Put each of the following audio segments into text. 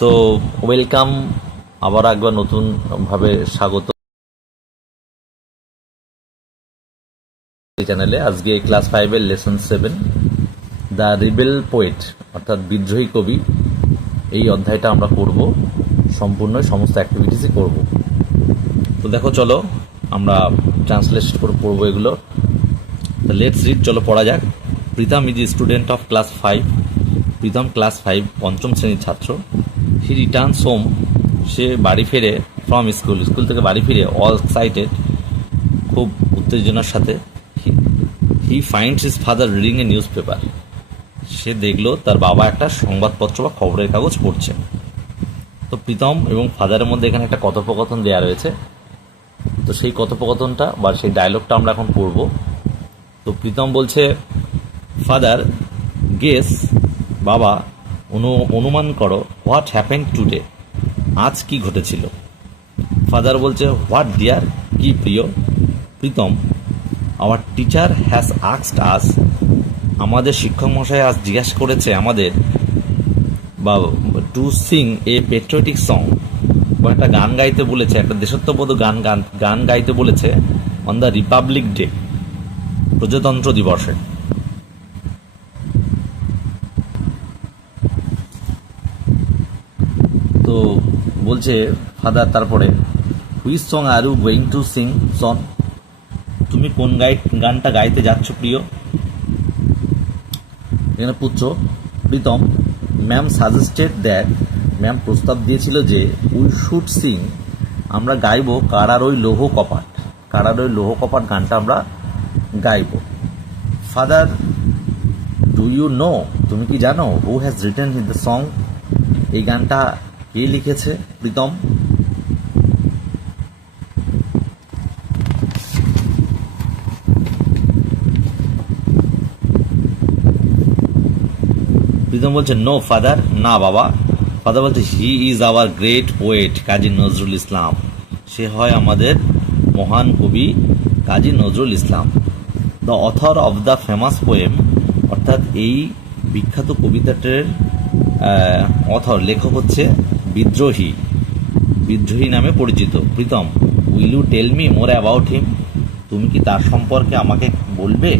তো ওয়েলকাম, আবার একবার নতুনভাবে স্বাগত এই চ্যানেলে। আজকে ক্লাস 5-এর লেসন 7 দ্য রিবেল পোয়েট অর্থাৎ বিদ্রোহী কবি, এই অধ্যায়টা আমরা করব, সম্পূর্ণ সমস্ত অ্যাক্টিভিটিসই করব। তো দেখো, চলো আমরা ট্রান্সলেট করে পড়বো এগুলো। তো লেটস রিড, চলো পড়া যাক। Pritam is student of class 5। Pritam class 5 পঞ্চম শ্রেণীর ছাত্র। হি রিটার্নস হোম, সে বাড়ি ফিরে, ফ্রম স্কুল, স্কুল থেকে বাড়ি ফিরে, অল এক্সাইটেড, খুব উত্তেজনার সাথে। He finds his father reading a newspaper, সে দেখলো তার বাবা একটা সংবাদপত্র বা খবরের কাগজ পড়ছে। তো প্রীতম এবং ফাদারের মধ্যে এখানে একটা কথোপকথন দেওয়া রয়েছে। তো সেই কথোপকথনটা বা সেই ডায়লগটা আমরা এখন পড়ব। তো প্রীতম বলছে, ফাদার গেস, বাবা অনুমান করো, হোয়াট হ্যাপেন্ড টুডে, আজ কি ঘটেছিল। ফাদার বলছে, হোয়াট ডিয়ার, কি প্রিয়। Pritam, our teacher has asked us, আমাদের শিক্ষক মশাই আজ জিজ্ঞাসা করেছে আমাদের, বা to sing a patriotic song, বা একটা গান গাইতে বলেছে, একটা দেশাত্মবোধ গান গাইতে বলেছে, অন দ্য রিপাবলিক ডে, প্রজাতন্ত্র দিবসে। তো বলছে ফাদার তারপরে, which song are you going to sing son, তুমি কোন গানটা গাইতে যাচ্ছ প্রিয়। এখানে পুত্র Pritam, ma'am suggested that, ma'am প্রস্তাব দিয়েছিল যে, উই শুড সিং, আমরা গাইব কারার ওই লৌহ কপাট, কারার ওই লৌহ কপাট গানটা আমরা গাইব। ফাদার, ডু ইউ নো, তুমি কি জানো, who has written in the song, এই গানটা কে লিখেছে। প্রীতম, প্রীতম বলছে, নো ফাদার, না বাবা। ফাদার বলছে, he is our great poet Kazi Nazrul Islam, সে হয় আমাদের মহান কবি Kazi Nazrul Islam. The author of the famous poem, অর্থাৎ এই বিখ্যাত কবিতাটির অথর, লেখক হচ্ছে বিদ্রোহী, বিদ্রোহী নামে পরিচিত। Pritam, will you tell me more about him, তুমি কি তার সম্পর্কে আমাকে বলবে।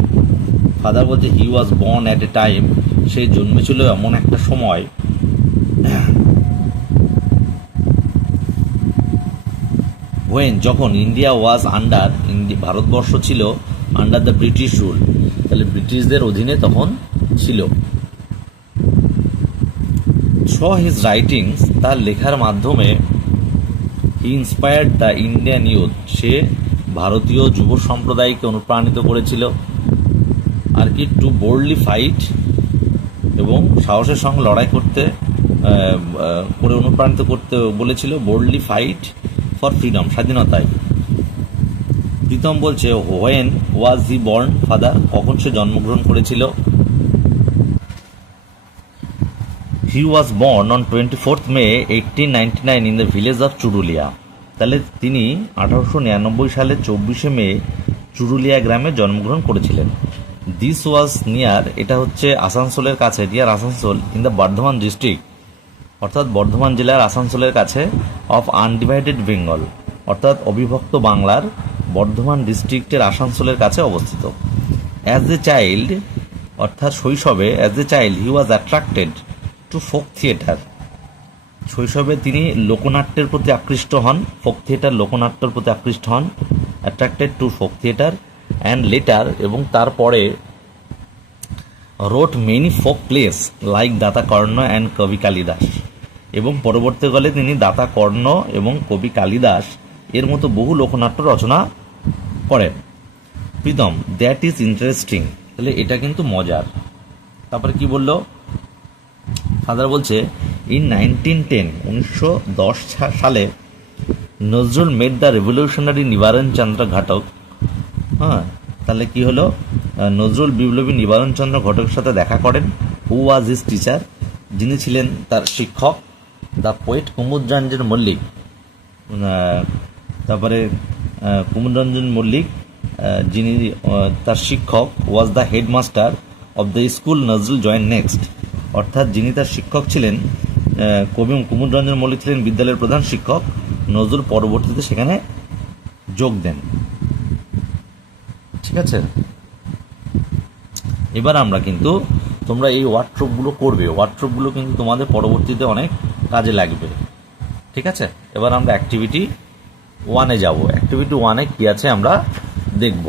ফাদার বলছে, he was born at a time, সে জন্মেছিল এমন একটা সময়, হোয়েন, যখন ইন্ডিয়া ওয়াজ আন্ডার, ভারতবর্ষ ছিল আন্ডার দ্য ব্রিটিশ রুল, তাহলে ব্রিটিশদের অধীনে তখন ছিল। থ্রু হিজ রাইটিংস, তার লেখার মাধ্যমে, হি ইন্সপায়ার্ড দ্য ইন্ডিয়ান ইউথ, সে ভারতীয় যুব সম্প্রদায়কে অনুপ্রাণিত করেছিল আর কি, টু বোল্ডলি ফাইট, এবং সাহসের সঙ্গে লড়াই করতে করে অনুপ্রাণিত করতে বলেছিল, বোল্ডলি ফাইট ফর ফ্রিডম, স্বাধীনতায়। প্রীতম বলছে, when was he born father, কখন সে জন্মগ্রহণ করেছিল। He was born on 24th May 1899 in the village of Churulia, তাহলে তিনি 1899 সালে 24শে মে চুরুলিয়া গ্রামে জন্মগ্রহণ করেছিলেন। দিস ওয়াজ নিয়ার, এটা হচ্ছে আসানসোলের কাছে, near Asansol, in the Bardhaman district, অর্থাৎ বর্ধমান জেলার আসানসোলের কাছে, অফ আনডিভাইডেড বেঙ্গল, অর্থাৎ অবিভক্ত বাংলার বর্ধমান ডিস্ট্রিক্টের আসানসোলের কাছে অবস্থিত। অ্যাজ এ চাইল্ড, অর্থাৎ শৈশবে, as a child he was attracted to folk theatre, শৈশবে তিনি লোকনাট্যের প্রতি আকৃষ্ট হন, ফোক থিয়েটার, লোকনাট্যের প্রতি আকৃষ্ট হন, attracted to folk theatre, and letter, এবং তারপরে রোট many folk place like data Karna and কবি কালিদাস, এবং পরবর্তীকালে তিনি দাতা কর্ণ এবং কবি কালিদাস এর মতো বহু লোকনাট্য রচনা করেন। প্রীতম, দ্যাট ইজ ইন্টারেস্টিং, তাহলে এটা কিন্তু মজার। তারপরে কি বললো, ফাদার বলছে, ইন 1910 সালে নজরুল মেড দ্য রেভলিউশনারি নিবারণ চন্দ্র ঘটক, হ্যাঁ, তাহলে কি হলো, নজরুল বিপ্লবী নিবারণ চন্দ্র ঘটকের সাথে দেখা করেন। হু ওয়াজ হিজ টিচার, যিনি ছিলেন তার শিক্ষক। দ্য পোয়েট কুমুদরঞ্জন মল্লিক, তারপরে কুমুদরঞ্জন মল্লিক যিনি তার শিক্ষক, was the headmaster of the school Nazrul join next, অর্থাৎ যিনি তার শিক্ষক ছিলেন কবি কুমুদরঞ্জন মল্লিক ছিলেন বিদ্যালয়ের প্রধান শিক্ষক। নজরুল পরবর্তীতে সেখানে যোগ দেন। ঠিক আছে, এবার আমরা কিন্তু তোমরা এই ওয়ার্কশপগুলো করবে, ওয়ার্কশপগুলো কিন্তু তোমাদের পরবর্তীতে অনেক কাজে লাগবে। ঠিক আছে, এবার আমরা অ্যাক্টিভিটি 1-এ যাব। অ্যাক্টিভিটি 1-এ কি আছে আমরা দেখব।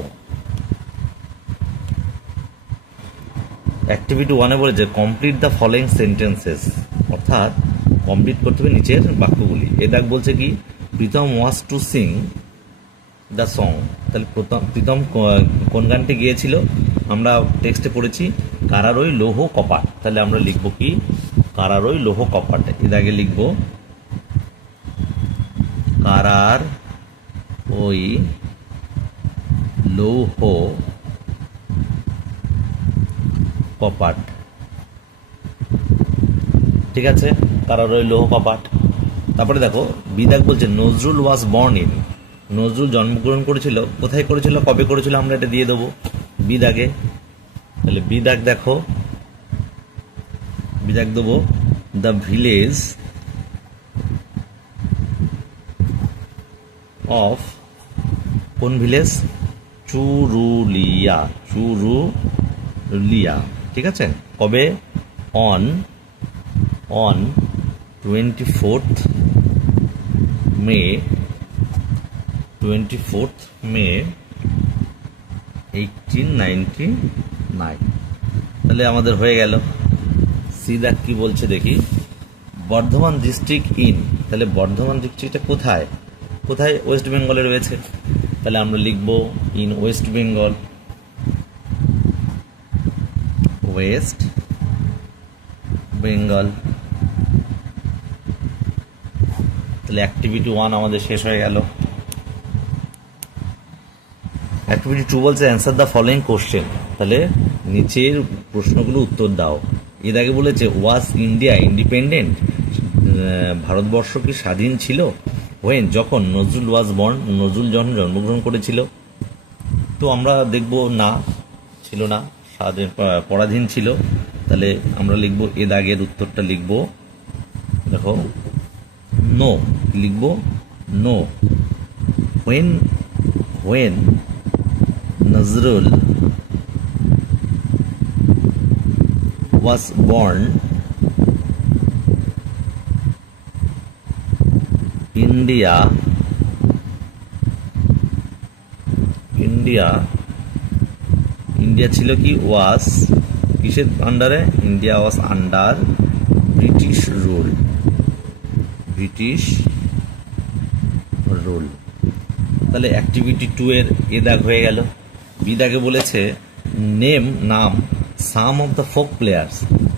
অ্যাক্টিভিটি 1-এ বলেছে কমপ্লিট দ্য ফলোয়িং সেন্টেন্সেস, অর্থাৎ কমপ্লিট করতে হবে নিচের বাক্যগুলি। এ দেখ বলছে কি, প্রীতম ওয়াজ টু সিং দ্য সং। তাহলে প্রীতম কোন গানটি গিয়েছিল? আমরা টেক্সটে পড়েছি কারারই লৌহ কপাট। তাহলে আমরা লিখব কি, কারারই লৌহ কপাট। এর আগে লিখব কারার ওই লৌহ কপাট। ঠিক আছে, কারার ওই লৌহ কপাট। তারপরে দেখো বিদাক বলছে Nazrul was born in. Nazrul জন্মগ্রহণ করেছিল, কোথায় করেছিল, কবে করেছিল, আমরা এটা দিয়ে দেবো বিদাগে। তাহলে বিদাগ দেখো, বিদাগ দেবো দ্য ভিলেজ অফ, কোন ভিলেজ? চুরুলিয়া, চুরুলিয়া। ঠিক আছে, কবে? অন 24th মে, 24th মে 1899। তাহলে আমাদের হয়ে গেল। সিদা কি বলছে দেখি, বর্ধমান ডিস্ট্রিক্ট ইন। তাহলে বর্ধমান ডিস্ট্রিক্টটা কোথায়? কোথায়? ওয়েস্ট বেঙ্গলে রয়েছে। তাহলে আমরা লিখব in West Bengal, West Bengal. তাহলে অ্যাক্টিভিটি 1 আমাদের শেষ হয়ে গেল। অ্যাক্টিভিটি 2 বলছে অ্যান্সার দ্য ফলোয়িং কোশ্চেন। তাহলে নিচের প্রশ্নগুলো উত্তর দাও। এর আগে বলেছে ওয়াজ ইন্ডিয়া ইন্ডিপেন্ডেন্ট, ভারতবর্ষ কি স্বাধীন ছিল? ওয়েন, যখন। নজরুল ওয়াজ বর্ন, নজরুল যখন জন্মগ্রহণ করেছিল। তো আমরা দেখব না, ছিল না, স্বাধীন পরাধীন ছিল। তাহলে আমরা লিখব এ দাগের উত্তরটা লিখব, দেখো নো, লিখব নো। When Nazrul was born, India ছিল কি? ওয়াজ কিসের আন্ডারে? India was under British rule, তাহলে অ্যাক্টিভিটি 2 এর এ দাগ হয়ে গেল। বি দাগে বলেছে নেম, নাম, সাম অফ দ্য ফোক প্লেয়ার্স।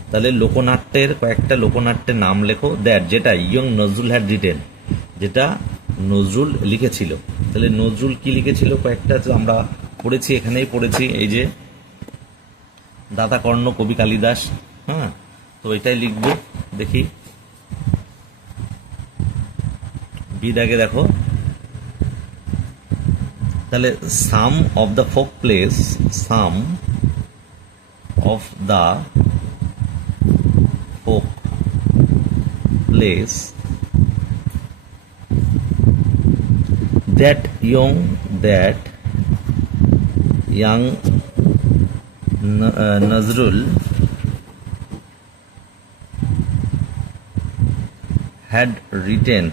তাহলে লোকনাট্যের কয়েকটা লোকনাট্যের নাম লেখো, দ্যাট, যেটা ইয়ং নজরুল হ্যাড রিটেন, যেটা নজরুল লিখেছিল। তাহলে নজরুল কি লিখেছিল? কয়েকটা আমরা পড়েছি, এখানেই পড়েছি, এই যে দাদা কর্ণ, কবি কালিদাস। হ্যাঁ, তো এটাই লিখবো, দেখি বি দাগে দেখো। তাহলে some of the folk place, some of the folk plays that young Nazrul had written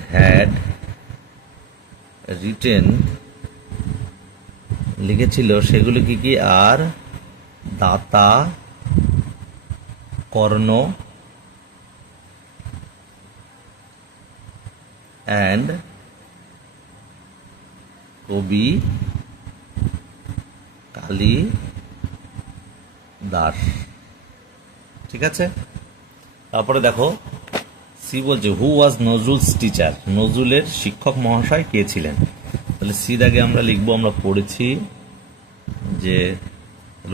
লিখেছিল, সেগুলো কি কি? আর দাতা, কর্ণ, অ্যান্ড কবি কালিদাস। ঠিক আছে, তারপরে দেখো সি বলছে হু ওয়াজ নজরুলস টিচার। নজরুলের শিক্ষক মহাশয় কে ছিলেন? তাহলে সি দাগে আমরা লিখবো, আমরা পড়েছি যে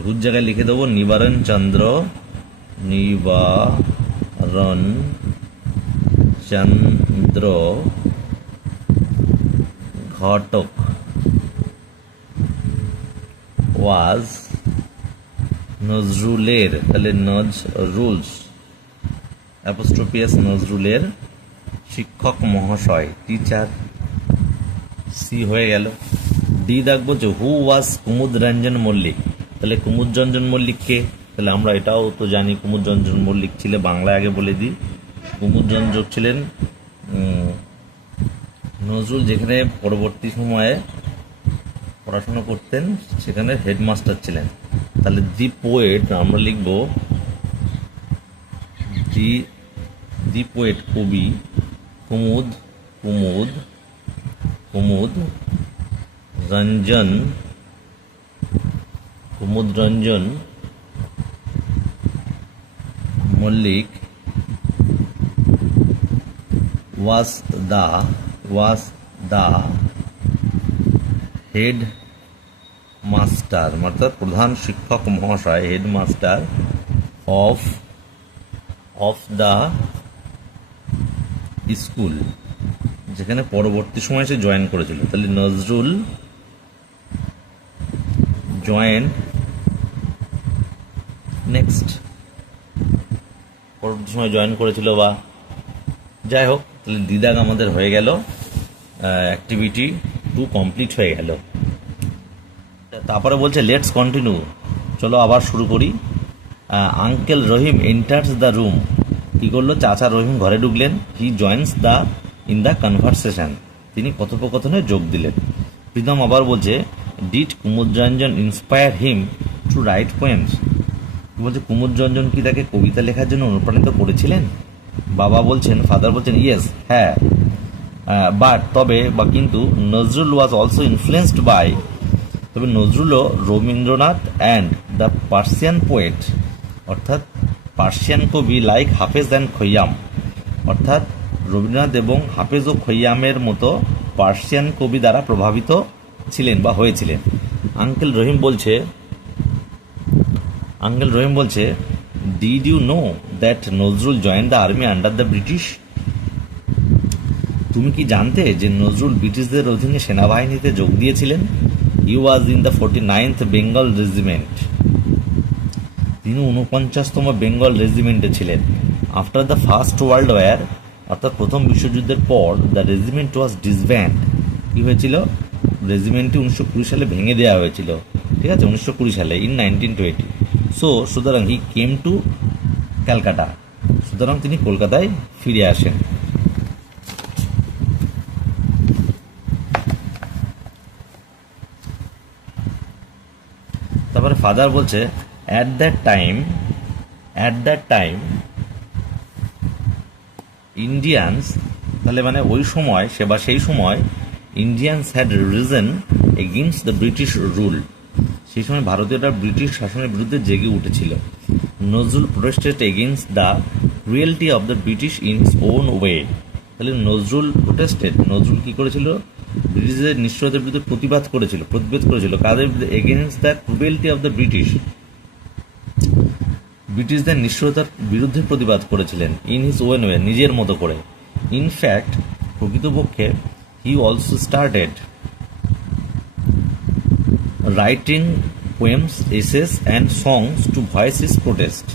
হুর জায়গায় লিখে দেবো নিবারণ চন্দ্র ঘটক ওয়াজ নজরুলের, তাহলে নজরুলস অ্যাপোস্ট্রোপিয়াস নজরুলের শিক্ষক মহাশয়, টিচার, সি হয়ে গেল। ডি দাগ বলছে হু ওয়াজ কুমুদ রঞ্জন মল্লিক, তাহলে কুমুদ রঞ্জন মল্লিক কে? তাহলে আমরা এটাও তো জানি কুমুদ রঞ্জন মল্লিক ছিলেন, বাংলায় আগে বলে দিই। কুমুদ রঞ্জন ছিলেন নজরুল যেখানে পরবর্তী সময়ে পড়াশোনা করতেন সেখানে হেডমাস্টার ছিলেন। তাহলে দি পোয়েট আমরা লিখব দি পোয়েট, কবি কুমুদ কুমুদ কুমুদ রঞ্জন কুমুদ Ranjan Mallick was the head master, অর্থাৎ প্রধান শিক্ষক মহাশয়, হেডমাস্টার অফ দ্য স্কুল, যেখানে পরবর্তী সময় সে জয়েন করেছিল। তাহলে নজরুল জয়েন নেক্সট, পরবর্তী সময় জয়েন করেছিল বা যাই হোক। তাহলে দিদাগ আমাদের হয়ে গেল, অ্যাক্টিভিটি 2 কমপ্লিট হয়ে গেল। তারপরে বলছে লেটস কন্টিনিউ, চলো আবার শুরু করি। Uncle Rahim enters the room, কী করলো? চাচা রহিম ঘরে ঢুকলেন। He joins in the conversation, তিনি কথোপকথনে যোগ দিলেন। প্রীতম আবার বলছে did Kumud Ranjan inspire him to write poems, বলছে কুমুদ রঞ্জন কি তাকে কবিতা লেখার জন্য অনুপ্রাণিত করেছিলেন? বাবা বলছেন, ফাদার বলছেন ইয়েস, হ্যাঁ, বাট তবে বা কিন্তু Nazrul was also influenced by, তবে নজরুলও Rabindranath and the Persian poet, অর্থাৎ পার্সিয়ান কবি লাইক হাফেজ অ্যান্ড খৈয়াম, অর্থাৎ রবীন্দ্রনাথ এবং হাফেজ ও খৈয়ামের মতো পার্সিয়ান কবি দ্বারা প্রভাবিত ছিলেন বা হয়েছিলেন। আঙ্কেল রহিম বলছে did you know that Nazrul join the army under the British, তুমি কি জানতে যে নজরুল ব্রিটিশদের অধীনে সেনাবাহিনীতে যোগ দিয়েছিলেন? He was in the 49th Bengal regiment, তিনি 49তম বেঙ্গল রেজিমেন্টে ছিলেন। After the first world war, অর্থাৎ প্রথম বিশ্বযুদ্ধের পর, দ্য রেজিমেন্ট ওয়াজ ডিসব্যান্ড, কী হয়েছিল? রেজিমেন্টটি 1920 সালে ভেঙে দেওয়া হয়েছিল, ঠিক আছে, 1920 সালে, ইন 1920। সুতরাং হি কেম টু ক্যালকাটা, সুতরাং তিনি কলকাতায় ফিরে আসেন। তারপরে ফাদার বলছে অ্যাট দ্যাট টাইম ইন্ডিয়ানস, তাহলে মানে ওই সময় সেই সময় Indians had reason against the British rule, সেই সময় ভারতীয়রা ব্রিটিশ শাসনের বিরুদ্ধে জেগে উঠেছিল। Nazrul protested against the cruelty of the British in his own way, তাহলে নজরুল কী করেছিল? ব্রিটিশদের নিষ্ঠুরতার বিরুদ্ধে প্রতিবাদ করেছিল। কাদের বিরুদ্ধে? Against the cruelty of the ব্রিটিশদের নিষ্ঠুরতার বিরুদ্ধে প্রতিবাদ করেছিলেন। ইন হিজ ওন ওয়ে, নিজের মতো করে। ইনফ্যাক্ট, প্রকৃতপক্ষে he also started writing poems, essays and songs to voice his protest,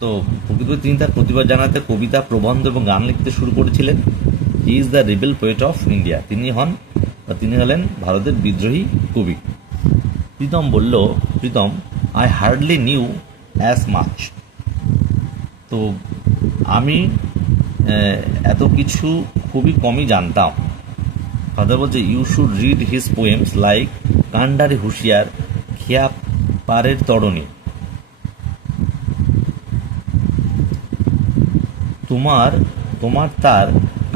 তো প্রকৃতপক্ষে তিনি তার প্রতিবাদ জানাতে কবিতা, প্রবন্ধ এবং গান লিখতে শুরু করেছিলেন। He is the rebel poet of India, তিনি হলেন ভারতের বিদ্রোহী কবি। Pritam I hardly knew as much, তো আমি এত কিছু খুবই কমই জানতাম। ফাদার বলছে you should read his poems like Kandari Hushiyar, খেয়া পারের তরণী, তোমার তার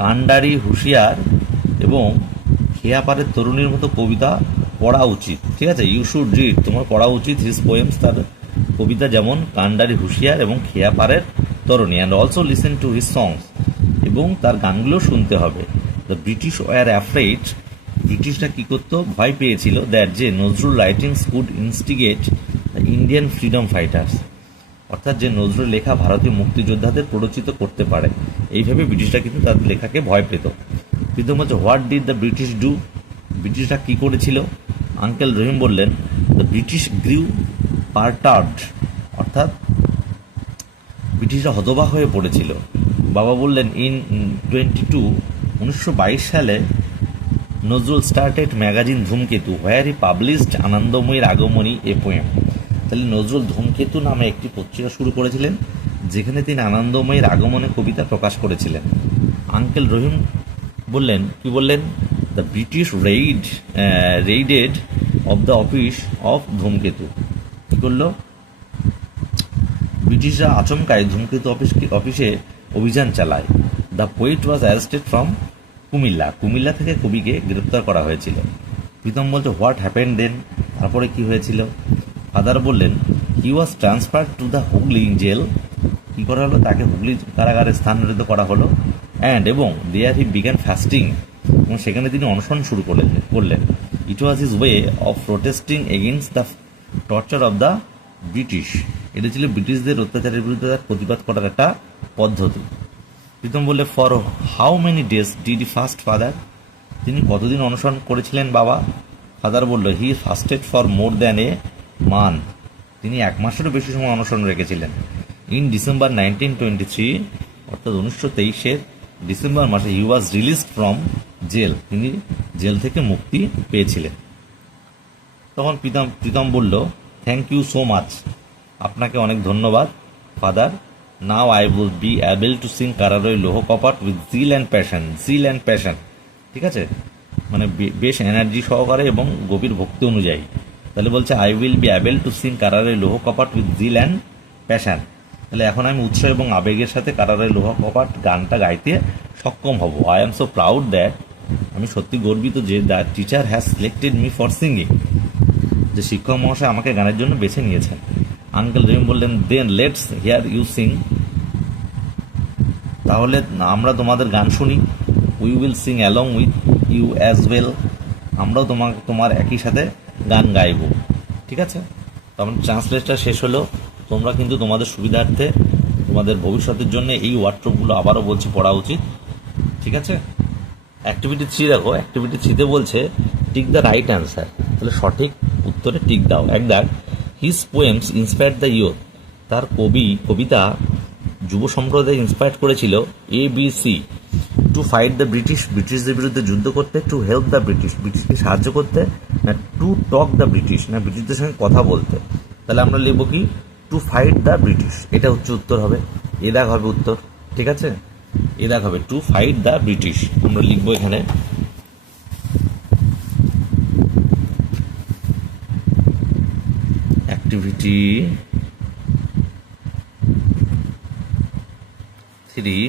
কান্ডারি হুঁশিয়ার এবং খেয়াপাড়ের তরুণীর মতো কবিতা পড়া উচিত, ঠিক আছে। ইউ শুড রিড, তোমার পড়া উচিত হিজ পোয়েমস, তার কবিতা যেমন কান্ডারি হুঁশিয়ার এবং খেয়াপাড়ের তরুণী, and also listen to his songs, এবং তার গানগুলো শুনতে হবে। দ্য ব্রিটিশ ওয়ার অ্যাফ্রেড, ব্রিটিশরা কী করতো? ভয় পেয়েছিল দ্যাট যে Nazrul writings could instigate the Indian freedom fighters, অর্থাৎ যে নজরুল লেখা ভারতীয় মুক্তিযোদ্ধাদের প্ররোচিত করতে পারে, এইভাবে ব্রিটিশরা কিন্তু তাদের লেখাকে ভয় পেত। কিন্তু হচ্ছে what did the British do, ব্রিটিশরা কী করেছিল? আঙ্কেল রহিম বললেন দ্য ব্রিটিশ গ্রিউ পার্টার্ড, অর্থাৎ ব্রিটিশরা হতবাক হয়ে পড়েছিল। বাবা বললেন, ইন 1922 সালে নজরুল স্টার্টেড ম্যাগাজিন ধূমকেতু হোয়ার হি পাবলিশড আনন্দময়ীর আগমনী এ পোয়েম। তাহলে নজরুল ধূমকেতু নামে একটি পত্রিকা শুরু করেছিলেন, যেখানে তিনি আনন্দময়ীর আগমনে কবিতা প্রকাশ করেছিলেন। আঙ্কেল রহিম বললেন, কি বললেন? The British raided of the office of Dhumketu. কী করলো? ব্রিটিশরা আচমকায় ধূমকেতু অফিসে অভিযান চালায়। The poet was arrested from Comilla থেকে কবিকে গ্রেপ্তার করা হয়েছিল। প্রীতম বলছে, হোয়াট হ্যাপেন্ড দেন? তারপরে কি হয়েছিল? ফাদার বললেন, he was transferred to the Hooghly jail. কী করা হলো? তাকে হুগলি কারাগারে স্থানান্তরিত করা হলো। এবং দেয়ার হি বিগ্যান ফাস্টিং, এবং সেখানে তিনি অনশন শুরু করলেন। It was his way of protesting against the torture of the British. এটা ছিল ব্রিটিশদের অত্যাচারের বিরুদ্ধে তার প্রতিবাদ করার একটা পদ্ধতি। প্রীতম বললে, for how many days did he fast father? তিনি কতদিন অনশন করেছিলেন বাবা? ফাদার বলল, he fasted for more than a month. তিনি 1 মাসেরও বেশি সময় অনশন রেখেছিলেন। ইন ডিসেম্বর 1923, অর্থাৎ 1923 ডিসেম্বর মাসে, হি ওয়াজ রিলিজড ফ্রম জেল। তিনি জেল থেকে মুক্তি পেয়েছিলেন। তখন প্রীতম বলল, থ্যাংক ইউ সো মাচ, আপনাকে অনেক ধন্যবাদ father. Now I will be able to sing কারারই লৌহ কপাট উইথ জিল অ্যান্ড প্যাশন। ঠিক আছে, মানে বেশ এনার্জি সহকারে এবং গভীর ভক্তি অনুযায়ী। তাহলে বলছে, I will be able to sing কারারই লৌহ কপাট উইথ জিল অ্যান্ড প্যাশন। তাহলে এখন আমি উৎসাহ এবং আবেগের সাথে কারারই লৌহ কপাট গানটা গাইতে সক্ষম হব। I am so proud that, আমি সত্যি গর্বিত যে the teacher has selected me for singing, যে শিক্ষক মহাশয় আমাকে গানের জন্য বেছে নিয়েছেন। আঙ্কেল রহিম বললেন, then let's hear you sing, তাহলে আমরা তোমাদের গান শুনি। We will sing along with you as well, আমরাও তোমার একই সাথে গান গাইব। ঠিক আছে, তখন ট্রান্সলেটটা শেষ হলো। তোমরা কিন্তু তোমাদের সুবিধার্থে, তোমাদের ভবিষ্যতের জন্য এই ওয়ার্ডট্রপগুলো আবারও বলছি পড়া উচিত। ঠিক আছে, অ্যাক্টিভিটি 3 দেখো। অ্যাক্টিভিটি 3-তে বলছে, টিক দ্য রাইট অ্যান্সার। তাহলে সঠিক উত্তরে টিক দাও। এক দাগ, his poems inspired the youth, তার কবিতা যুব সম্প্রদায় ইন্সপায়ার্ড করেছিল। ABC, টু ফাইট দ্য ব্রিটিশদের বিরুদ্ধে যুদ্ধ করতে। টু হেল্প দ্য ব্রিটিশকে সাহায্য করতে। না টু টক দ্য ব্রিটিশ, না ব্রিটিশদের সঙ্গে কথা বলতে। তাহলে আমরা লিখব কি? টু ফাইট দ্য ব্রিটিশ, এটা হচ্ছে উত্তর হবে। এ দাগ হবে উত্তর। ঠিক আছে, এ দাগ হবে টু ফাইট দ্য ব্রিটিশ। আমরা লিখবো এখানে অ্যাক্টিভিটি 3,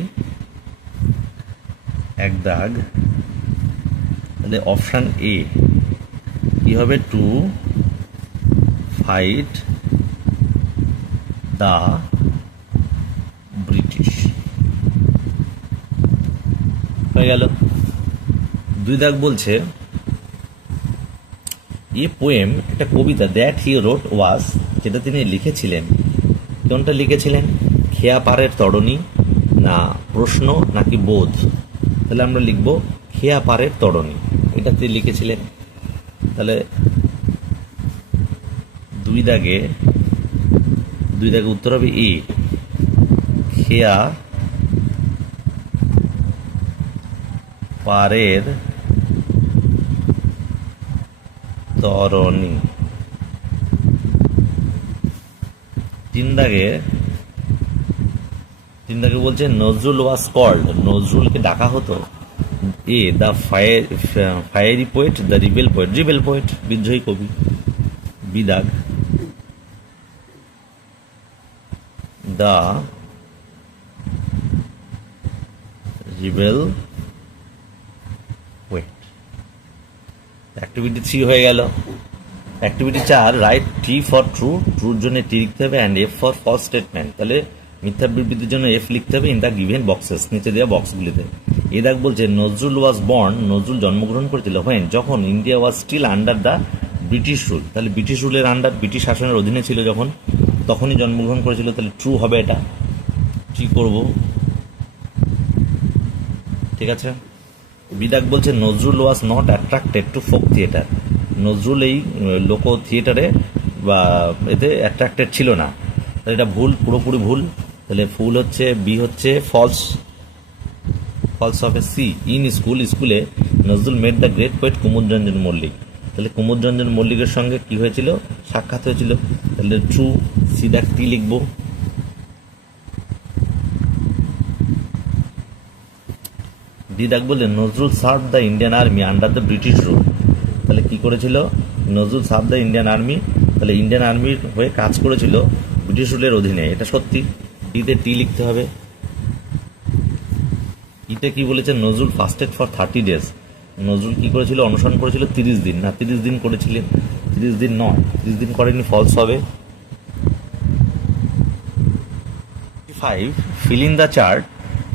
এক দাগ। তাহলে অপশান এ কি হবে? টু ফাইট দ্য ব্রিটিশ হয়ে গেল। 2 দাগ বলছে, এ পোয়েম, একটা কবিতা, দ্যাট হি রোট ওয়াজ, যেটা তিনি লিখেছিলেন। কোনটা লিখেছিলেন? খেয়া পারের তরণী, না প্রশ্ন, নাকি বোধ? তাহলে আমরা লিখব খেয়া পারের তরণী, এটা তিনি লিখেছিলেন। তাহলে 2 দাগে উত্তর হবে এ, খেয়া পারের তরণী। 3 দাগে বলছে, নজরুল ওয়াজ কল্ড, নজরুলকে ডাকা হতো। A, the fiery poet, the rebel poet, বিদ্রোহী কবি। বি দাগ, দ্য রিবেল পোয়েট। অ্যাক্টিভিটি 3 হয়ে গেল। Activity 4, write T for true, ট্রুর জন্য টি লিখতে হবে, and F for false statement. তাহলে মিথ্যা বিবৃতির জন্য এফ লিখতে হবে ইন দ্য গিভেন বক্সেস, নিচে দেওয়া বক্সগুলিতে। এ দাগ বলছে, নজরুল ওয়াজ বর্ন, নজরুল জন্মগ্রহণ করেছিল হোয়েন, যখন India was still under the British rule. তাহলে ব্রিটিশ রুলের আন্ডার, ব্রিটিশ শাসনের অধীনে ছিল যখন, তখনই জন্মগ্রহণ করেছিল। তাহলে ট্রু হবে এটা। কি করব? ঠিক আছে। বিদাক বলছে, Nazrul was not attracted to folk theatre, Nazrul এই লোক থিয়েটারে বা এতে অ্যাট্রাক্টেড ছিল না। এটা ভুল, পুরোপুরি ভুল। তাহলে ফুল হচ্ছে, বি হচ্ছে ফলস, ফলস হবে সি। ইন স্কুল, স্কুলে Nazrul met the great poet Kumudranjan Mallick. তাহলে কুমুদরঞ্জন মল্লিকের সঙ্গে কি হয়েছিল, সাক্ষাৎ হয়েছিল। তাহলে ট্রু, সি দাগ টি লিখবো। ডি দাগ বললে Nazrul serve the Indian army under the British rule. তাহলে কি করেছিল, Nazrul serve the Indian army, তাহলে ইন্ডিয়ান আর্মির হয়ে কাজ করেছিল ব্রিটিশ রুলের অধীনে, এটা সত্যি। ডিতে টি লিখতে হবে। ইতে কি বলেছে, নজরুল ফাস্টেড ফর 30 days। নজরুল কি করেছিল, অনুসরণ করেছিল 30 দিন, না 30 দিন করেছিলেন, 30 দিন নয়, 30 দিন করেনি, ফলস হবে। 5 ফিল ইন দ্য চার্ট,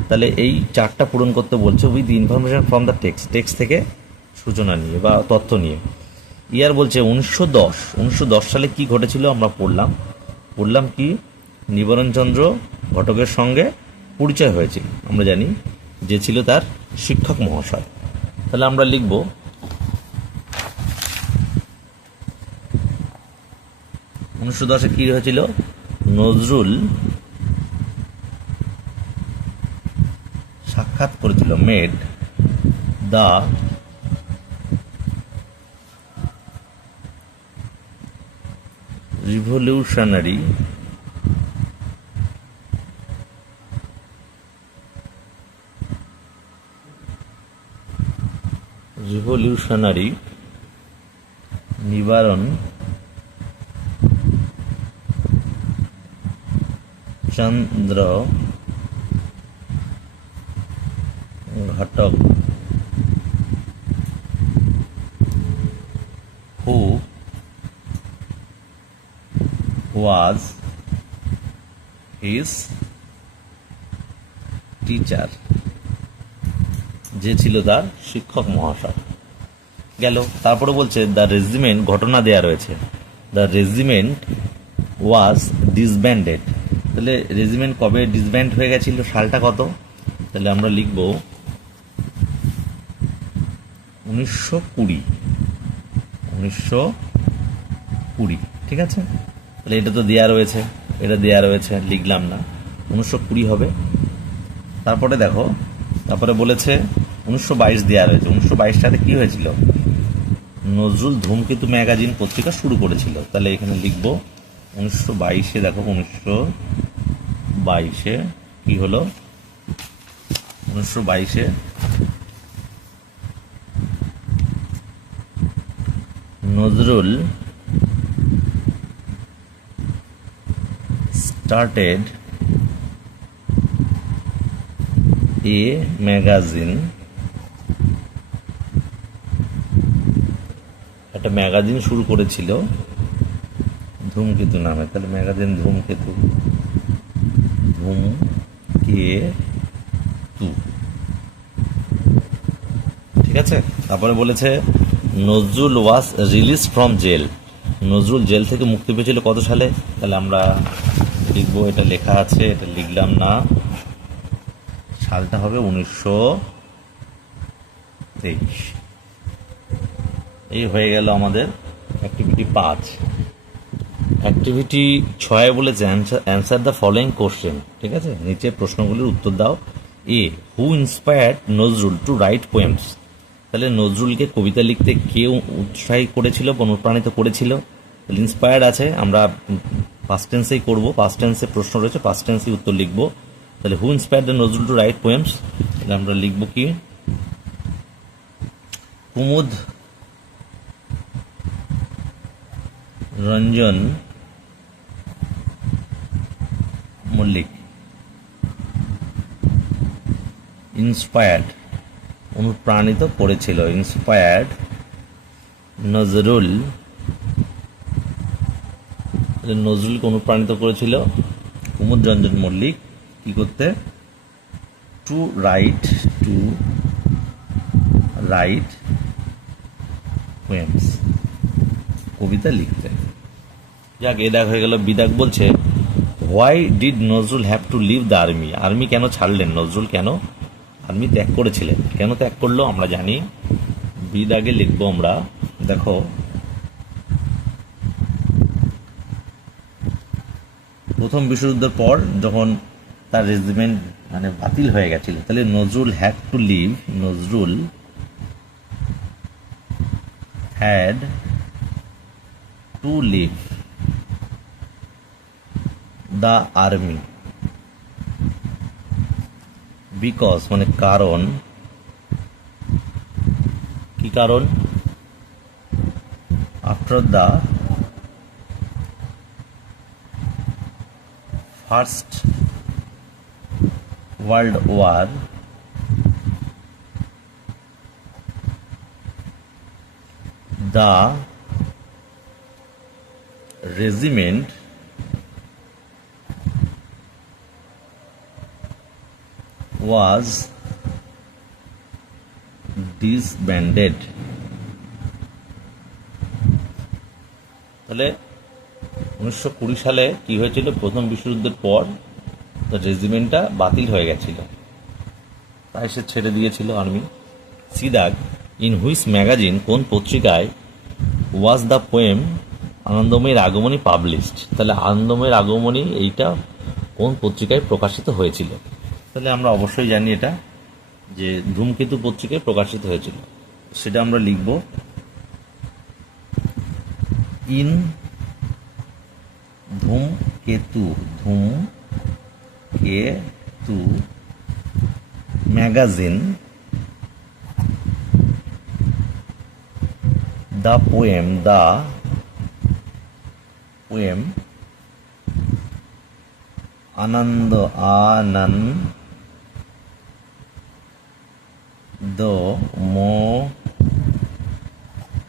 তাহলে এই চার্টটা পূরণ করতে বলছে with information from the text, text থেকে সূচনা নিয়ে বা তথ্য নিয়ে। ইয়ার বলছে 1910 সালে কি ঘটেছিল আমরা পড়লাম কি নিবারণচন্দ্র ঘটকের সঙ্গে পরিচয় হয়েছিল, আমরা জানি, যে ছিল তার শিক্ষক মহাশয়। তাহলে আমরা লিখব 1910 কি হয়েছিল, নজরুল সাক্ষাৎ করেছিল, মেড দ্য রিভলিউশনারি নিবারণ চন্দ্র ঘটক who was his teacher, যে ছিল তার শিক্ষক মহাশয়। গেল। তারপরে বলছে দ্য রেজিমেন্ট, ঘটনা দেয়া রয়েছে, দ্য রেজিমেন্ট ওয়াজ ডিসব্যান্ডেড। তাহলে রেজিমেন্ট কবে ডিসব্যান্ড হয়ে গেছিল, সালটা কত, তাহলে আমরা লিখব 1920। ঠিক আছে, তাহলে এটা তো দেয়া রয়েছে, এটা দেয়া রয়েছে, লিখলাম না, 1920 হবে। তারপরে দেখো, তারপরে বলেছে 1922 দেয়া রয়েছে। 1922 সালে কি হয়েছিল, নজরুল ধূমকেতু ম্যাগাজিন পত্রিকা শুরু করেছিল। তাহলে এখানে লিখব 1922-এ, দেখো 1922-এ কি হলো, 1922-এ নজরুল started a magazine, একটা ম্যাগাজিন শুরু করেছিল ধূমকেতু নামে। তাহলে ম্যাগাজিন ধূমকেতু, ঠিক আছে। তারপরে বলেছে Nazrul was release from jail, Nazrul jail থেকে মুক্তি পেয়েছিল কত সালে, তাহলে আমরা লিখবো, এটা লেখা আছে, এটা লিখলাম না, সালটা হবে 1923। এই হয়ে গেল আমাদের অ্যাক্টিভিটি 5। অ্যাক্টিভিটি 6 বলেছে অ্যান্সার দ্য ফলোয়িং কোশ্চেন। ঠিক আছে, নিচে প্রশ্নগুলির উত্তর দাও। A, who inspired Nazrul to write poems. তাহলে নজরুলকে কবিতা লিখতে কেউ উৎসাহী করেছিল, অনুপ্রাণিত করেছিল। তাহলে ইন্সপায়ার্ড আছে, আমরা পাস্ট টেন্সেই করবো, পাস্ট টেন্সে প্রশ্ন রয়েছে, পাস্ট টেন্সেই উত্তর লিখবো। তাহলে who inspired the Nazrul to write poems, তাহলে আমরা লিখবো কি, কুমুদ রঞ্জন মল্লিক ইন্সপায়ার্ড, অনুপ্রাণিত করেছিল, ইন্সপায়ার্ড নজরুল, নজরুলকে অনুপ্রাণিত করেছিল কুমুদ রঞ্জন মল্লিক কি করতে, টু রাইট পোয়েমস, কবিতা লিখতে। যাক, এ দাগ হয়ে গেল। বিদাগ বলছে why did Nazrul have to leave the army, army কেন ছাড়লেন, নজরুল কেন আর্মি ত্যাগ করেছিলেন, কেন ত্যাগ করলো আমরা জানি। বিদাগে লিখবো আমরা, দেখো প্রথম বিশ্বযুদ্ধের পর যখন তার রেজিমেন্ট মানে বাতিল হয়ে গেছিল, তাহলে Nazrul had to leave, Nazrul had to leave the army, because মানে কারণ, কি কারণ, after the first world war the regiment was disbanded. তাহলে 1920 সালে কি হয়েছিল, প্রথম বিশ্বযুদ্ধের পর তার রেজিমেন্টটা বাতিল হয়ে গেছিল, তাই সে ছেড়ে দিয়েছিল আর্মি। সিদাগ ইন হুইচ ম্যাগাজিন, কোন পত্রিকায়, was the poem আনন্দময়ীর Agamani published, তাহলে আনন্দময়ীর আগমনী এইটা কোন পত্রিকায় প্রকাশিত হয়েছিল। তাহলে আমরা অবশ্যই জানি এটা যে ধূমকেতু পত্রিকায় প্রকাশিত হয়েছিল, সেটা আমরা লিখব ইন ধূমকেতু, ধূমকেতু ম্যাগাজিন the poem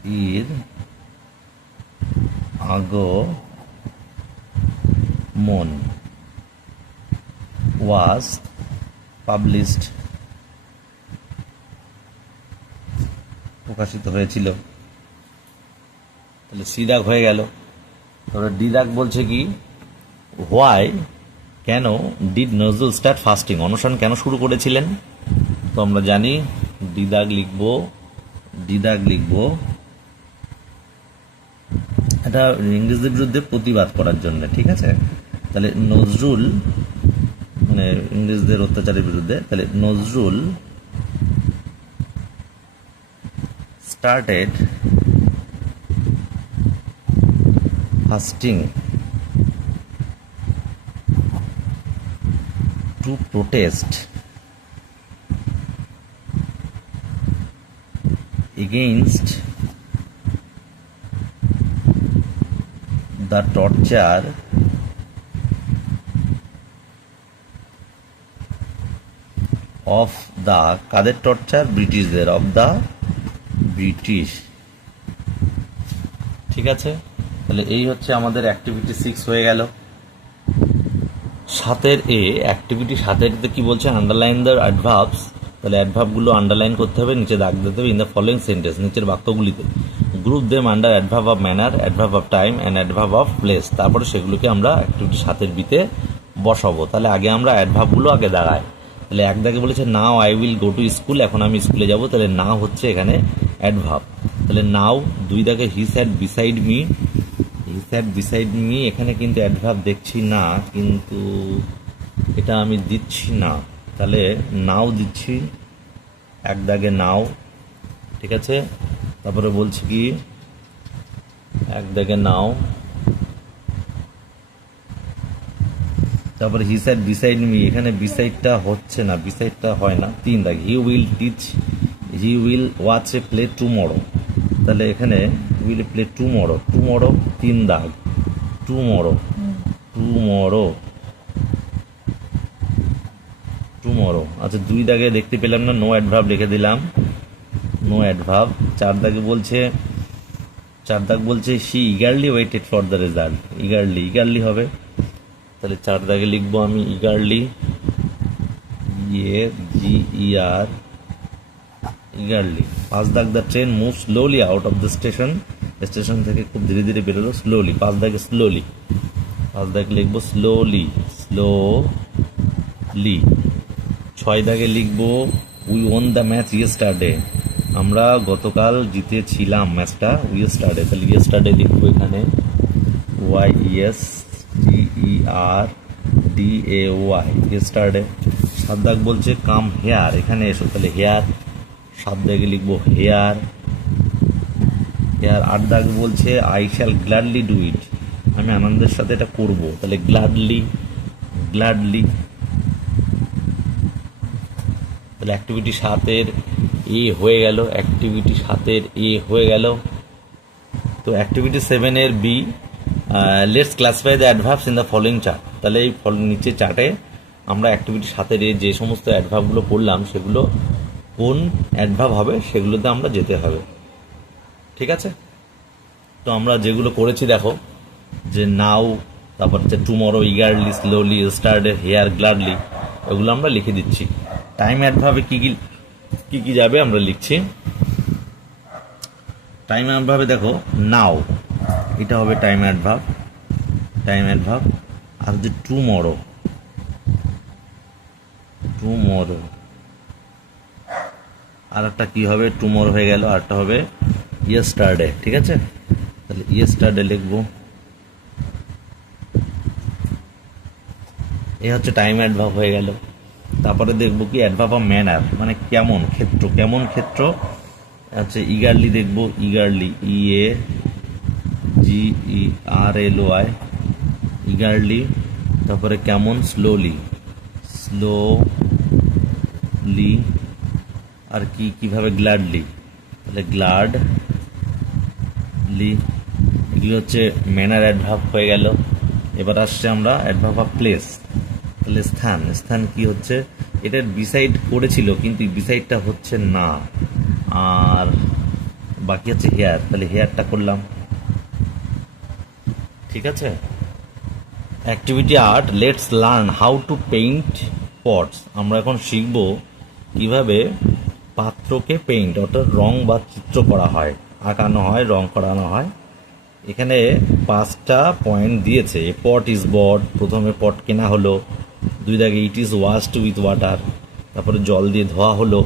আনন্দময়ীর আগমন was published, প্রকাশিত হয়েছিল। তাহলে সি দাগ হয়ে গেল। তারপরে ডি দাগ বলছে কি, হোয়াই, কেন, ডিড নজরুল স্টার্ট ফাস্টিং, অনশন কেন শুরু করেছিলেন। তো আমরা জানি ডি দাগ লিখব এটা ইংরেজদের বিরুদ্ধে প্রতিবাদ করার জন্য, ঠিক আছে। তাহলে নজরুল মানে ইংরেজদের অত্যাচারের বিরুদ্ধে, তাহলে Nazrul started fasting to protest against the torture of the, কাদের টর্চার, ব্রিটিশদের, অফ দ্য ব্রিটিশ, ঠিক আছে। তাহলে এই হচ্ছে আমাদের অ্যাক্টিভিটি 6 হয়ে গেল। 7 এ অ্যাক্টিভিটি 7 কি বলছে, আন্ডারলাইন দ্য অ্যাডভার্বস, তাহলে অ্যাডভার্বগুলো আন্ডারলাইন করতে হবে, নিচে দাগ দিতে হবে ইন দ্য ফলোইং সেন্টেন্স, নিচের বাক্যগুলিতে। Group them under adverb of manner, adverb of time and adverb of place, তারপরে সেগুলোকে আমরা অ্যাক্টিভিটি 7 বিতে বসাবো। তাহলে আগে আমরা অ্যাডভার্বগুলো আগে দাঁড়াই। তাহলে এক দাগে বলেছে নাও I will go to school, এখন আমি স্কুলে যাব, তাহলে না হচ্ছে এখানে অ্যাডভার্ব। তাহলে নাও, 2 দাগে হি স্যাট বিসাইড মি, এখানে কিন্তু অ্যাডভার্ব দেখছি না, কিন্তু এটা আমি দিচ্ছি না, তাহলে নাও দিচ্ছি, এক দাগে নাও, ঠিক আছে। তারপরে বলছি কি, এক দাগে নাও, তারপরে হি স্যাট বিসাইড মি, এখানে বিসাইডটা হচ্ছে না, বিসাইডটা হয় না, 3 দাগ he will watch A play tomorrow, তাহলে এখানে উইল প্লে টুমরো, 3 দাগ, টুমরো, আচ্ছা 2 দাগে দেখতে পেলাম না, নো অ্যাডভার্ব লিখে দিলাম, নো অ্যাডভার্ব। 4 দাগে বলছে, 4 দাগ বলছে she eagerly waited for the result, eagerly হবে, তাহলে 4 দাগে লিখবো আমি ইগারলি, ইগারলি। 5 দাগ the train move slowly out of the station, station থেকে খুব ধীরে ধীরে বেরোলো, স্লোলি, 5 দাগে স্লোলি, 5 দাগে লিখবো স্লোলি। 6 দাগে লিখবো we won the match yesterday, আমরা গতকাল জিতেছিলাম ম্যাচটা, ইয়েস্টারডে, তাহলে ইয়েস্টারডে লিখবো এখানে YESTERDAY, STUDAY, ইয়েস্টারডে। 7 দাগ বলছে কাম হেয়ার, এখানে এসো, তাহলে হেয়ার 7 দাগে লিখবো হেয়ার। 8 দাগ বলছে I shall gladly do it, আমি আনন্দের সাথে এটা করব, তাহলে গ্ল্যাডলি। তাহলে অ্যাক্টিভিটি 7-এর এ হয়ে গেল, অ্যাক্টিভিটি 7-এর এ হয়ে গেল। তো অ্যাক্টিভিটি 7-এর B, let's classify the adverbs in the following chart. তাহলে এই নিচে চার্টে আমরা অ্যাক্টিভিটি 7-এর এ যে সমস্ত অ্যাডভার্বগুলো পড়লাম সেগুলো কোন অ্যাডভার্ব হবে সেগুলোতে আমরা যেতে হবে। ঠিক আছে, তো আমরা যেগুলো করেছি দেখো, যে নাও, তারপর হচ্ছে টুমরো, ইগারলি, স্লোলি, স্টার্টে, হেয়ার, গ্ল্যাডলি, এগুলো আমরা লিখে দিচ্ছি। টাইম অ্যাডভার্বে কী কী যাবে আমরা লিখছি। টাইম অ্যাডভার্বে দেখো নাও, এটা হবে টাইম অ্যাডভার্ব। আর হচ্ছে টুমরো, আর একটা কী হবে, টুমরো হয়ে গেল, আর একটা হবে ইয়েস্টারডে। ঠিক আছে, তাহলে ইয়েস্টারডে লিখবো। এ হচ্ছে টাইম অ্যাডভার্ব হয়ে গেল। তারপরে দেখবো কি অ্যাডভার্ব অফ ম্যানার, মানে কেমন ক্ষেত্র হচ্ছে ইগারলি দেখবো, ইগারলি, EAGERLY, ইগারলি। তারপরে কেমন, স্লোলি, আর কিভাবে গ্ল্যাডলি, তাহলে গ্ল্যাডলি। এগুলো হচ্ছে ম্যানার অ্যাডভার্ব হয়ে গেল। এবার আসছে আমরা অ্যাডভার্ব অফ প্লেস, তাহলে স্থান কি হচ্ছে, এটা ডিসাইড করেছিল কিন্তু ডিসাইডটা হচ্ছে না। আর বাকি হচ্ছে হেয়ার, তাহলে হেয়ারটা করলাম। ঠিক আছে, activity 8, let's learn how to paint pots. আমরা এখন শিখব কিভাবে পাত্রকে পেইন্ট, অর্থাৎ রং বা চিত্র করা হয়, আঁকানো হয়, রং করানো হয়। এখানে 5টা পয়েন্ট দিয়েছে। পট ইজ বট, প্রথমে পট কেনা হলো। 2 দাগে it is washed with water, তারপরে জল দিয়ে ধোয়া হলো।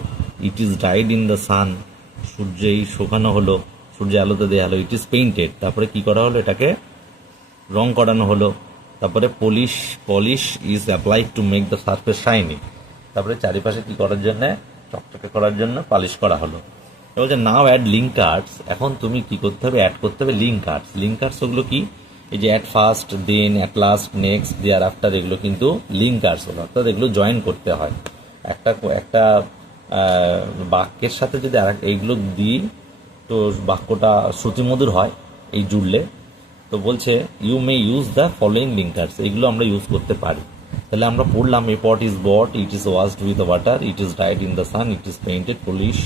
It is dried in the sun, সূর্যেই শুকানো হলো, সূর্যের আলোতে দেওয়া হলো। ইট ইজ পেইন্টেড, তারপরে কি করা হলো, এটাকে রং করানো হলো। তারপরে polish is applied to make the surface shiny, তারপরে চারিপাশে কি করার জন্য, চকচকে করার জন্য পালিশ করা হলো। এবার যে নাও অ্যাড লিঙ্ক কার্ডস, এখন তুমি কি করতে হবে, অ্যাড করতে হবে লিঙ্ক কার্ডস। ওগুলো কি, এই যে at first, then, at last, next, thereafter, এগুলো কিন্তু লিঙ্ক কার্ডস হলো, অর্থাৎ এগুলো জয়েন করতে হয়। একটা বাক্যের সাথে যদি এইগুলো দিই তো বাক্যটা শ্রুতিমধুর হয় এই জুড়লে। তো বলছে you may use the following link cards, এইগুলো আমরা ইউজ করতে পারি। তাহলে আমরা পড়লাম, a pot is bought, it is washed with water, it is dried in the sun, it is painted, polish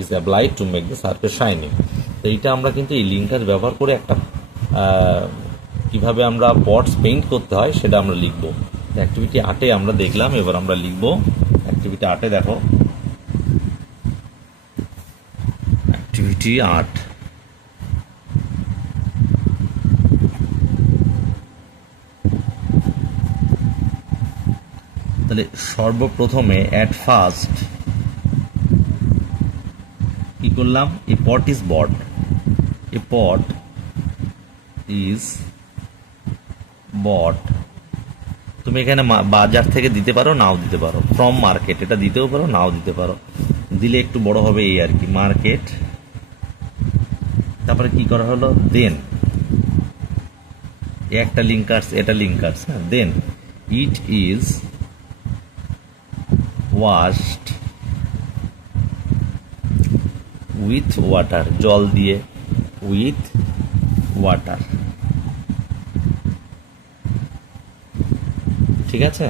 is applied to make the surface shining. তো এইটা আমরা কিন্তু এই লিঙ্ক কার্ড ব্যবহার করে একটা কিভাবে আমরা পটস পেইন্ট করতে হয় সেটা আমরা লিখব। অ্যাক্টিভিটি 8-এ আমরা দেখলাম, এবার আমরা লিখব অ্যাক্টিভিটি 8-এ। দেখো অ্যাক্টিভিটি 8, তাহলে সর্বপ্রথমে অ্যাট ফার্স্ট কি করলাম, এ pot is bot, A pot is বট। তুমি এখানে বাজার থেকে দিতে পারো, নাও দিতে পারো। ফ্রম মার্কেট, এটা দিতেও পারো, নাও দিতে পারো, দিলে একটু বড় হবে এই আর কি, মার্কেট। তারপরে কি করা হলো, দেন, একটা লিঙ্কার্স, এটা লিঙ্কার্স, হ্যাঁ। Then it is washed with water, জল দিয়ে, উইথ ওয়াটার। ঠিক আছে,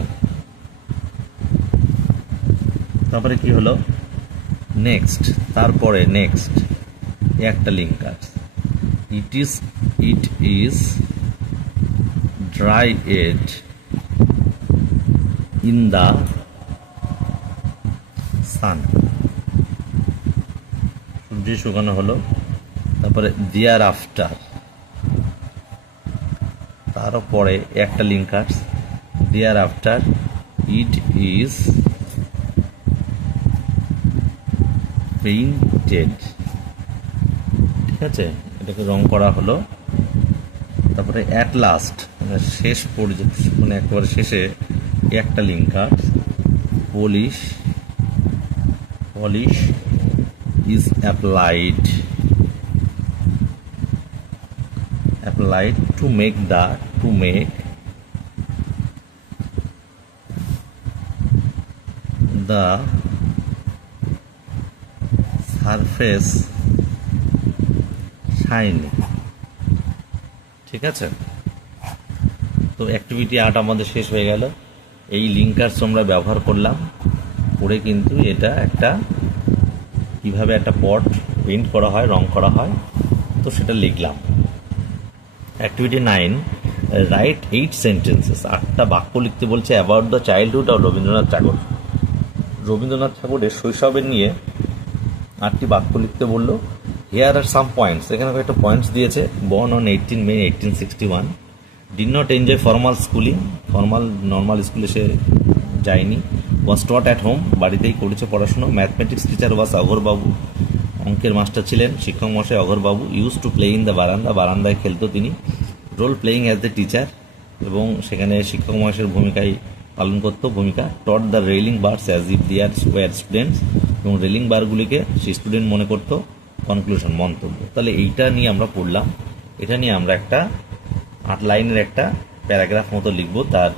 তারপরে কি হলো, নেক্সট, তারপরে নেক্সট একটা linkers, it is dried in the sun, সূর্যে শুকানো হলো। তারপরে দেয়ার আফটার, তারপরে একটা linkers, thereafter it is painted. ঠিক আছে, এটাকে রং করা হলো। তারপরে অ্যাট লাস্ট শেষ পর্যন্ত, মানে একেবারে শেষে একটা linker, polish is applied to make the surface shiny। ঠিক আছে, তো অ্যাক্টিভিটি 8 আমাদের শেষ হয়ে গেল। এই লিঙ্কার্স আমরা ব্যবহার করলাম করে কিন্তু এটা একটা কিভাবে একটা পট পেইন্ট করা হয়, রং করা হয়, তো সেটা লিখলাম। অ্যাক্টিভিটি 9, রাইট 8 সেন্টেন্সেস, 8টা বাক্য লিখতে বলছে about the childhood of Rabindranath Tagore. Rabindranath ঠাকুরের শৈশবের নিয়ে 8টি বাক্য লিখতে বললো। হিয়ার আর সাম পয়েন্টস, এখানে একটা পয়েন্টস দিয়েছে। Born on 18 May 1861, did not enjoy formal schooling, normal স্কুলে সে যায়নি। ওয়াজ টট অ্যাট হোম, বাড়িতেই করেছে পড়াশুনো। ম্যাথমেটিক্স টিচার ওয়াজ অঘরবাবু, অঙ্কের মাস্টার ছিলেন শিক্ষক মশাই অঘরবাবু। Use to play in the বারান্দায় খেলতো তিনি। Role playing as the teacher, এবং সেখানে শিক্ষক মহাশয়ের ভূমিকায় পালন করতো ভূমিকা। Taught the railing bars as if they are were students, এবং রেলিং বারগুলিকে সে স্টুডেন্ট মনে করতো। কনক্লুশন, মন্তব্য। তাহলে এইটা নিয়ে আমরা পড়লাম। এটা নিয়ে আমরা একটা 8 লাইনের একটা প্যারাগ্রাফ মতো লিখবো তার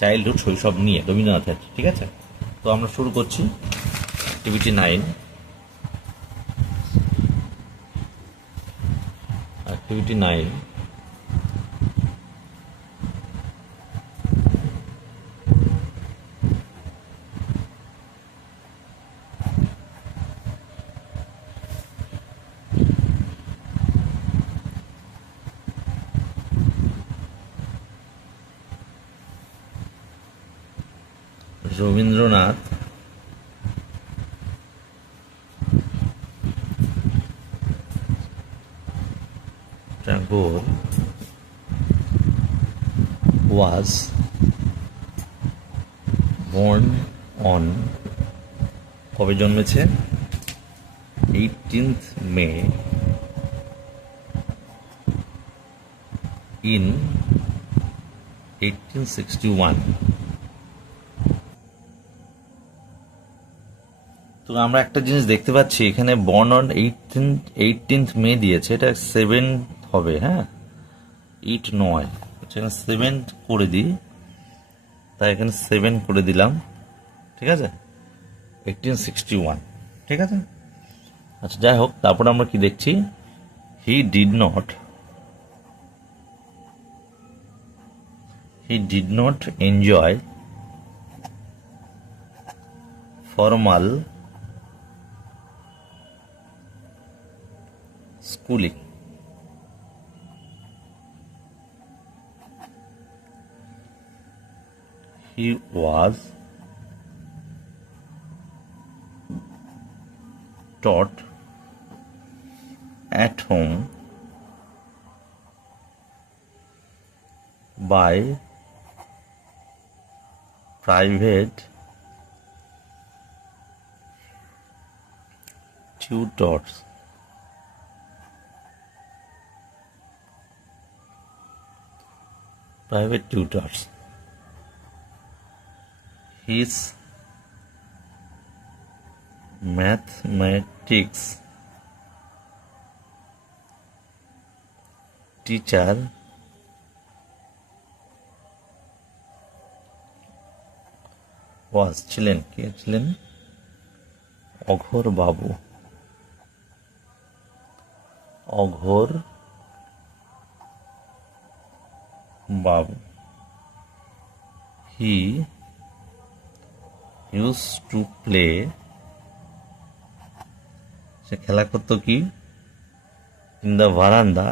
চাইল্ডহুড, শৈশব নিয়ে রবীন্দ্রনাথের। ঠিক আছে, তো আমরা শুরু করছি activity 9। Activity 9, Rabindranath Tagore was born on, কবে জন্মেছে? 18th May in 1861। তো আমরা একটা জিনিস দেখতে পাচ্ছি এখানে, বর্ন অন 18th মে দিয়েছে, এটা 7 হবে। হ্যাঁ, 8 নয়, এখানে 7 করে দিই, তাই এখানে 7 করে দিলাম। ঠিক আছে, 1861। ঠিক আছে, আচ্ছা যাই হোক, তারপরে আমরা কি দেখছি? He did not enjoy formal schooling. He was taught at home by private tutors. His mathematics teacher ছিলেন অঘোর বাবু। He used to play, সে খেলা করতো কি? in the veranda,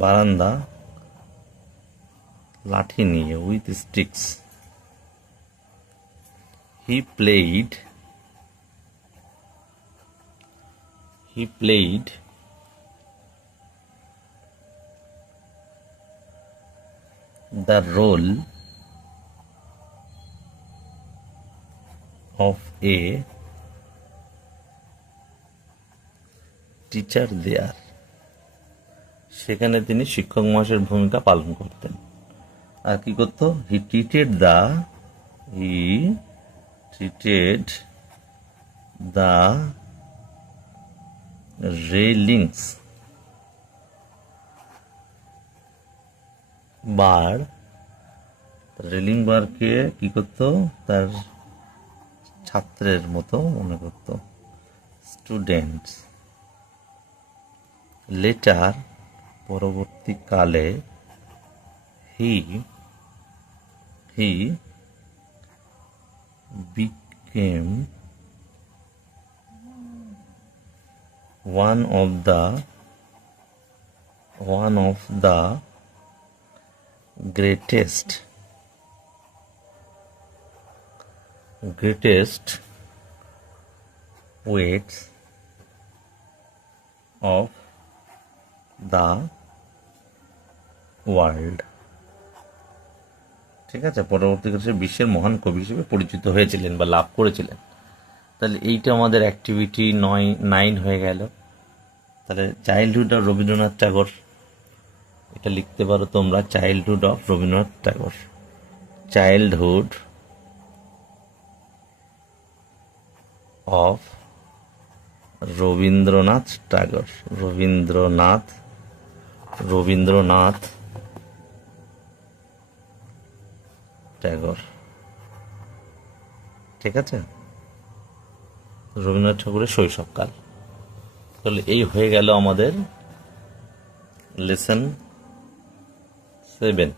বারান্দা, লাঠি নিয়ে, with sticks. He played the role of a teacher there. সেখানে তিনি শিক্ষক মহাশয়ের ভূমিকা পালন করতেন। আর কি করতো? He treated the railings bar, railing বারকে কি করতো? তার ছাত্রের মতো মনে করতো, স্টুডেন্টস। লেটার, পরবর্তীকালে, he became one of the greatest poets of the world. ঠিক আছে, পরবর্তীকালে সে বিশ্বের মহান কবি হিসেবে পরিচিত হয়েছিলেন বা লাভ করেছিলেন। তাহলে এইটা আমাদের অ্যাক্টিভিটি 9 হয়ে গেল। তাহলে চাইল্ডহুড অফ রবীন্দ্রনাথ ট্যাগর, এটা লিখতে পারো তোমরা, childhood of Rabindranath Tagore. Childhood of Rabindranath Tagore, Rabindranath Tagore. ঠিক আছে, রবীন্দ্রনাথ ঠাকুরের শৈশবকাল। তাহলে এই হয়ে গেল আমাদের লেসন 7।